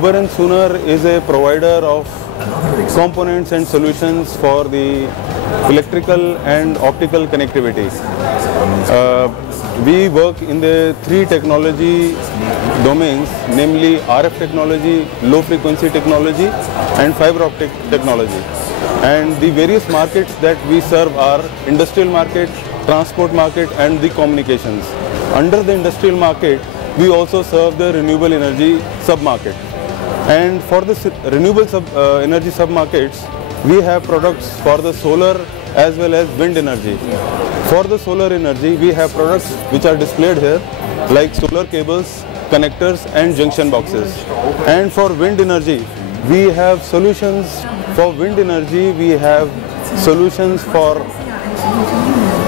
Huber & Sooner is a provider of components and solutions for the electrical and optical connectivity. We work in the three technology domains, namely RF technology, low frequency technology and fiber optic technology. And the various markets that we serve are industrial market, transport market and the communications. Under the industrial market, we also serve the renewable energy sub-market. And for the renewable energy sub-markets, we have products for the solar as well as wind energy. For the solar energy, we have products which are displayed here like solar cables, connectors and junction boxes. And for wind energy, we have solutions for wind energy. We have solutions for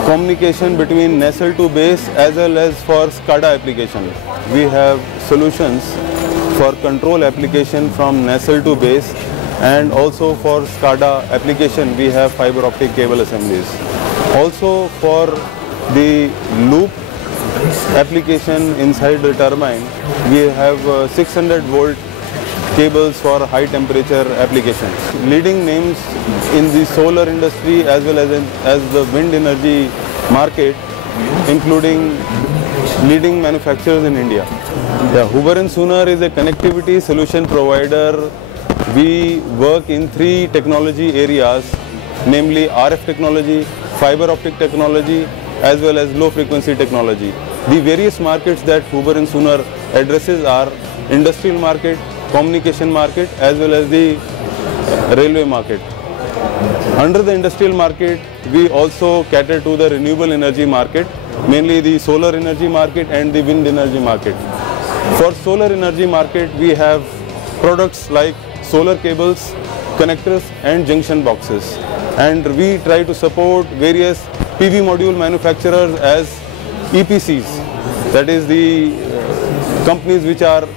communication between nacelle to base as well as for SCADA application. We have solutions for control application from nacelle to base, and also for SCADA application we have fiber optic cable assemblies. Also for the loop application inside the turbine, we have 600 volt cables for high temperature applications. Leading names in the solar industry as well as the wind energy market, including leading manufacturers in India. Huber & Sooner is a connectivity solution provider. We work in three technology areas, namely RF technology, fiber optic technology as well as low frequency technology. The various markets that Huber & Sooner addresses are industrial market, communication market as well as the railway market. Under the industrial market, we also cater to the renewable energy market, mainly the solar energy market and the wind energy market. For solar energy market, we have products like solar cables, connectors and junction boxes. And we try to support various PV module manufacturers as EPCs, that is the companies which are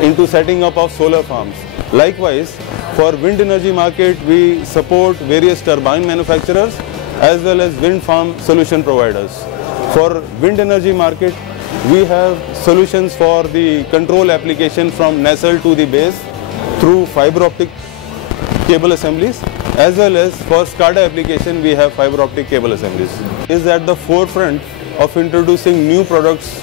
into setting up of solar farms. Likewise, for wind energy market, we support various turbine manufacturers as well as wind farm solution providers. For wind energy market, we have solutions for the control application from nacelle to the base through fiber optic cable assemblies, as well as for SCADA application we have fiber optic cable assemblies. Is at the forefront of introducing new products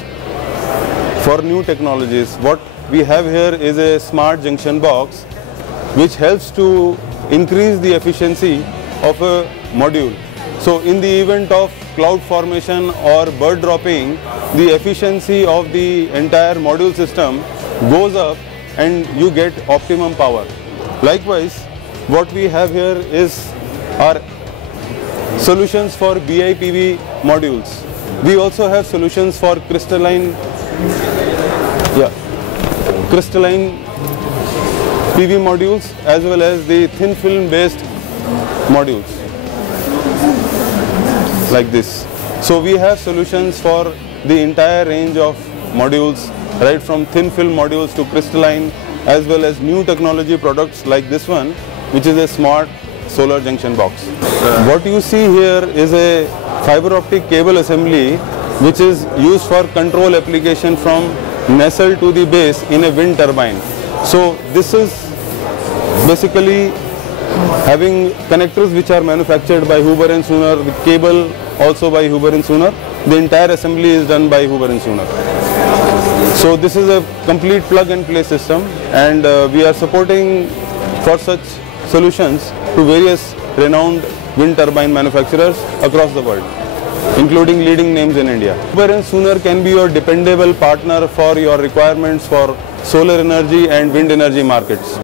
for new technologies. What we have here is a smart junction box which helps to increase the efficiency of a module. So in the event of cloud formation or bird dropping, the efficiency of the entire module system goes up and you get optimum power. Likewise, what we have here is our solutions for BIPV modules. We also have solutions for crystalline PV modules as well as the thin film based modules like this. So we have solutions for the entire range of modules, right from thin film modules to crystalline, as well as new technology products like this one, which is a smart solar junction box. What you see here is a fiber optic cable assembly which is used for control application from nacelle to the base in a wind turbine. So this is basically having connectors which are manufactured by Huber & Sooner, the cable also by Huber & Sooner. The entire assembly is done by Huber & Sooner. So this is a complete plug and play system, and we are supporting for such solutions to various renowned wind turbine manufacturers across the world, including leading names in India. Huber & Sooner can be your dependable partner for your requirements for solar energy and wind energy markets.